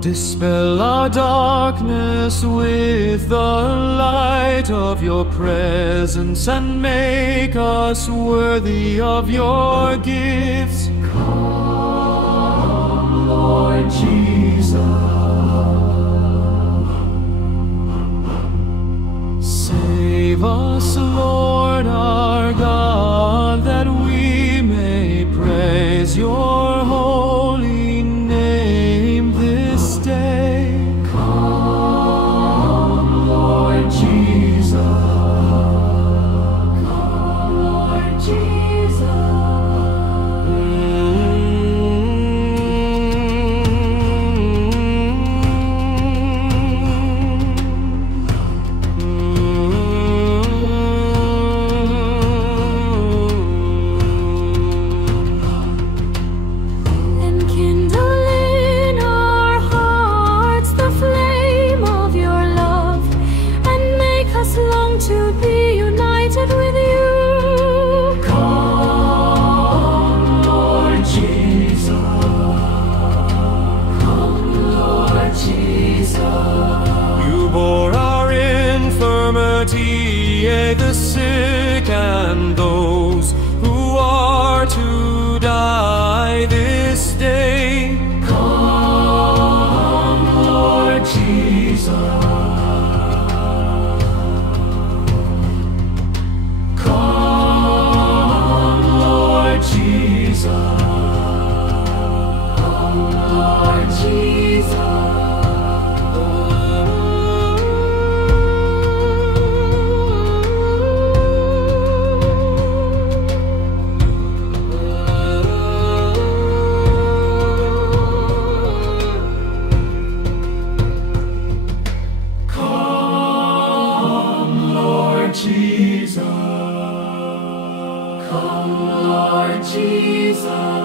Dispel our darkness with the light of your presence, and make us worthy of your gifts. Come, Lord Jesus. Save us, Lord our God, that we may praise your holy name this day. Come, Lord Jesus. Come, Lord Jesus. To be united with you. Come, Lord Jesus. Come, Lord Jesus. You bore our infirmity, yea, the sick and those who are to die this day. Come, Lord Jesus. Jesus. Come, Lord Jesus.